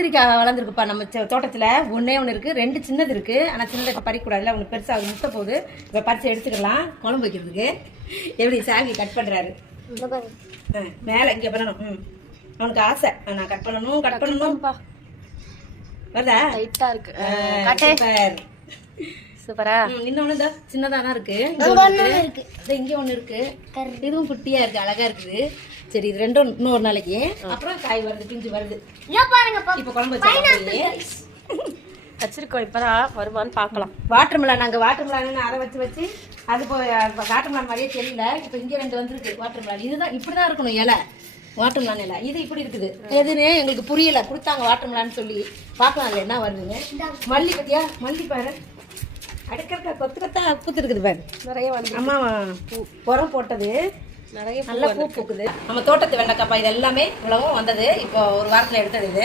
கத்திரிக்காய் வளர்ந்துருக்குப்பா நம்ம தோட்டத்தில். ஒன்றே ஒன்று இருக்குது, 2 சின்னது இருக்குது. ஆனால் சின்னதை இப்போ பறிக்கூடாதுல, ஒன்று பெருசாக அது முட்டை போகுது. இப்போ பறித்து எடுத்துக்கலாம் குழம்பு வைக்கிறதுக்கு. எப்படி சாகி கட் பண்ணுறாரு மேலே இங்கே பண்ணணும். அவனுக்கு ஆசை நான் கட் பண்ணணும்ப்பா. வருதா? லைட்டாக இருக்கு. சூப்பரா. இன்னொன்னு தான் சின்னதா தான் இருக்கு. இங்க ஒண்ணு இருக்கு, இதுவும் குட்டியா இருக்கு, அழகா இருக்குது. சரி இது ரெண்டும் இன்னொரு நாளைக்கு. அப்புறம் காய் வருது, பிஞ்சு வருது. இப்ப குழம்பு வச்சிருக்கோம், இப்பதான் வருமானு பாக்கலாம். வாட்டர் மிலான், நாங்க வாட்டர் மிலான் அதை வச்சு அது வாட்டர் மிலான் மாதிரியே தெரியல. இப்ப இங்க 2 வந்துருக்கு வாட்டர் மிலான். இதுதான் இப்படிதான் இருக்கணும் இலை, வாட்டர் மிலான் இலை. இது இப்படி இருக்குது. எதுன்னு எங்களுக்கு புரியல, கொடுத்தாங்க வாட்டர் மிலான்னு சொல்லி. பார்க்கலாம்ல என்ன வருதுங்க. மல்லி பத்தியா, மல்லி பாரு அடுக்க கொத்தா பூத்து இருக்குது பாரு. நிறைய வந்து அம்மா உரம் போட்டது, நிறைய நல்லா பூ பூக்குது. நம்ம தோட்டத்து வெண்டைக்காப்பா இது எல்லாமே இவ்வளவும் வந்தது. இப்போ ஒரு வாரத்தில் எடுத்தது இது.